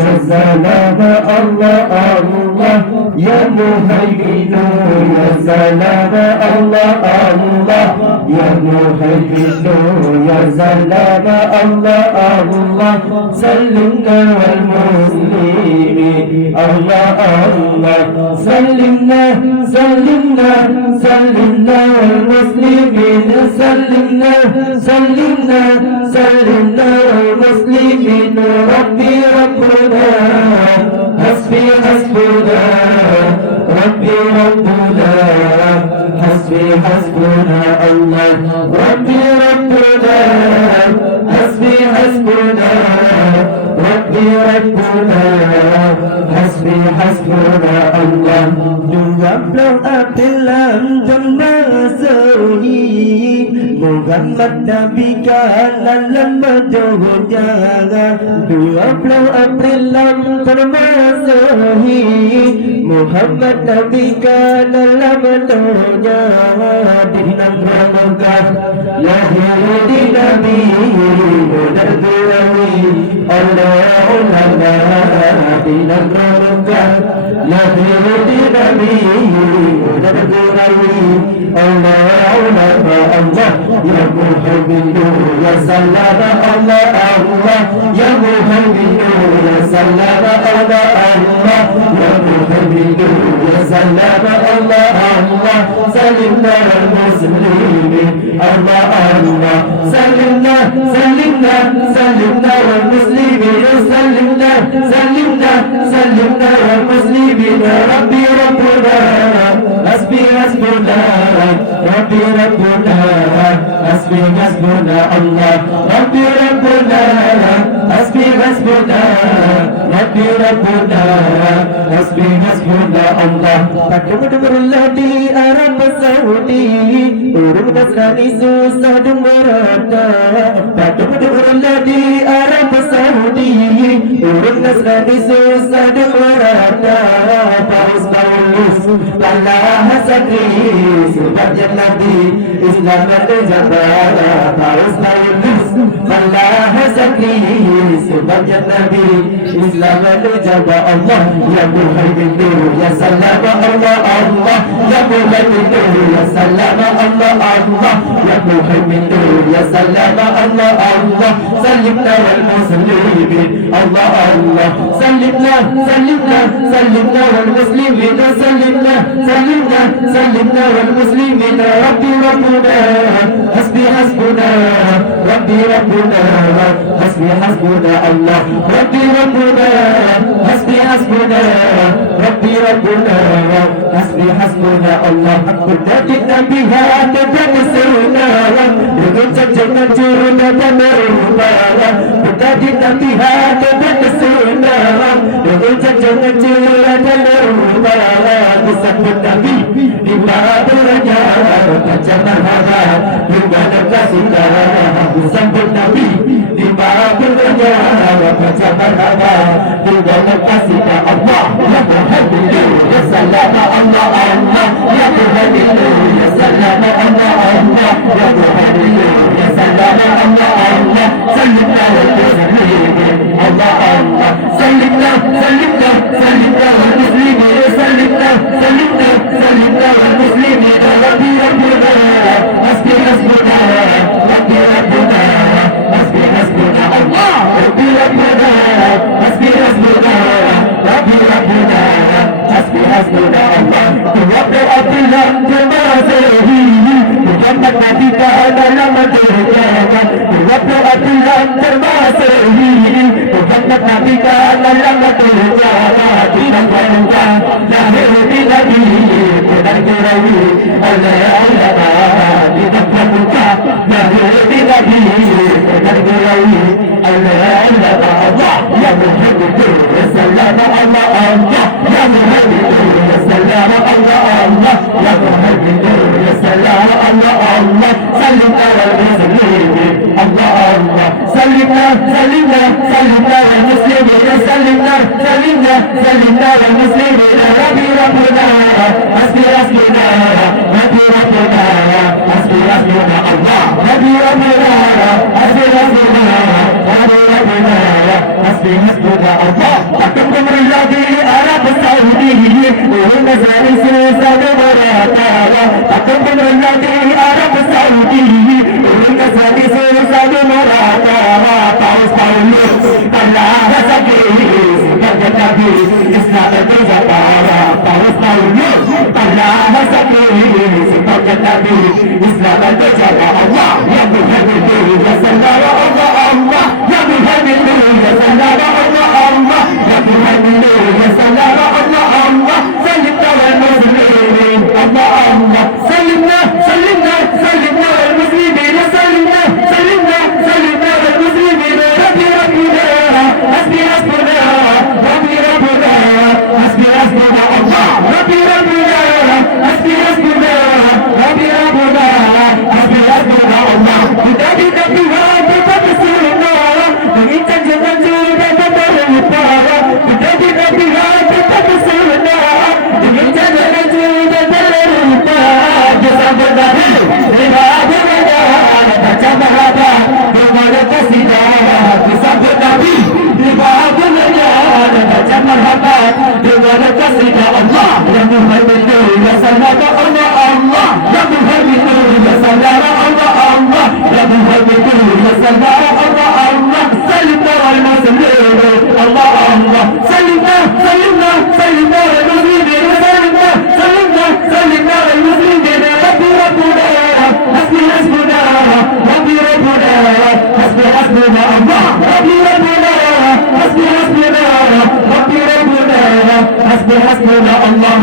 يا سلام الله الله يا مهيمن يا سلام الله الله يا مهيمن يا سلام الله الله سلمنا والمسلمين الله الله سلمنا سلمنا سلمنا والمسلمين سلمنا سلمنا سلمنا والمسلمين ربي ربنا حسبي حسبنا ربي ربنا حسبي حسبنا الله ربي ربنا حسبي حسبنا ربي ربنا حسبي حسبنا الله جوابنا أبلام جماسوي محمد نبيك لما جوجا جوابنا أبلام جماسوي محمد نبيك لما جوجا دينا رمضا يا هدي نبي ندري الله الله دينا رمضا يا هدي نبي ندري الله الله يا محمد يا سلام الله الله يا محمد يا سلام الله الله يا محمد يا سلام الله الله سلمنا المسلمين الله الله سلمنا سلمنا سلمنا والمسلمين سلمنا سلمنا سلمنا والمسلمين ربي ربنا حسبي حسبنا ربي ربنا حسبي حسبنا الله ربي ربنا حسبي حسبنا ربي ربنا حسبي حسبنا الله تكبر الذي أرب سعودي أورم نصراني سوسد مراتا تكبر الذي أرب سعودي أورم نصراني سوسد مراتا فاوس باولوس الله سكري سبحان النبي إسلام الجبارة فاوس باولوس الله سكري سبحان النبي إسلام الجبارة الله يا محمد يا سلام الله الله يا محمد يا سلام الله الله يا محمد يا سلام الله الله سلمنا والمسلمين الله الله سلمنا سلمنا سلمنا والمسلمين سلمنا سلمنا سلمنا والمسلمين ربي ربنا حسبي حسبنا ربي ربنا حسبي حسبنا الله ربي ربنا حسبي حسبنا ربي ربنا حسبي حسبنا الله كنا جئنا بها تتبصرنا لقد جئنا جرنا تمرنا كنا جئنا بها تتبصرنا لقد جئنا جرنا تمرنا بسم النبي بما برنا وتجمعنا بما نكسنا بسم النبي بما برنا وتجمعنا بما نكسنا الله يا محمد يا سلام الله الله يا محمد يا سلام الله الله يا محمد يا سلام الله الله سلمنا والمسلمين الله الله سلمنا سلمنا سلمنا والمسلمين سلمنا سلمنا سلمنا والمسلمين ربي ربنا حسبي حسبنا ربي ربنا حسبي حسبنا الله ربي ربنا حسبي حسبنا ربي ربنا حسبي حسبنا الله ربي ربنا جماعته محمد نبي كان لما ترجعنا ربي ربنا جماعته محمد نبي كان لما ترجعنا دينا فنجا لا هدي نبي كنرجعي الله الله دينا فنجا لا هدي نبي كنرجعي الله الله يا محمد يا سلام الله الله يا محمد يا سلام الله الله يا محمد يا سلام الله الله سلم على المسلمين الله الله سلمنا سلمنا سلمنا والمسلمين سلمنا سلمنا سلمنا والمسلمين ربي ربنا حسبي حسبنا ربي ربنا حسبي حسبنا الله ربي ربنا حسبي حسبنا ربي ربنا حسبي حسبي حسبنا الله تقدم الذي أرى بصوته ومزارس زاد مراتا تقدم الذي أرى بصوته ومزارس زاد مراتا طاوس طاوس الله سبيل كجتبي إسلام الجزارة طاوس طاوس الله سبيل كجتبي إسلام الجزارة الله يا محمد يا سلام الله الله يا محمد يا سلام الله الله يا محمد يا سلام الله الله سلمنا والمسلمين الله الله سلمنا سلمنا سلمنا والمسلمين سلمنا سلمنا سلمنا والمسلمين ربي ربنا حسبي حسبنا ربي ربنا حسبي حسبنا الله ربي ربنا حسبي حسبنا ربي ربنا حسبي حسبنا الله بدأت تبيها بتبصرنا وإنت جنة بتبر الطارة بدأت تبيها بتبصرنا وإنت جنة بتبر الطارة جسد النبي لبعض الرجال تجمعنا بمرة سيدنا جسد النبي لبعض الرجال تجمعنا بمرة سيدنا الله يا محمد يا سلام الله الله يا محمد يا سلام الله الله يا محمد يا سلام الله الله سلمنا والمسلمين الله الله سلمنا سلمنا سلمنا والمسلمين سلمنا سلمنا سلمنا والمسلمين ربي ربنا حسبي حسبنا ربي ربنا حسبي حسبنا الله ربي ربنا حسبي حسبنا ربي ربنا حسبي حسبنا الله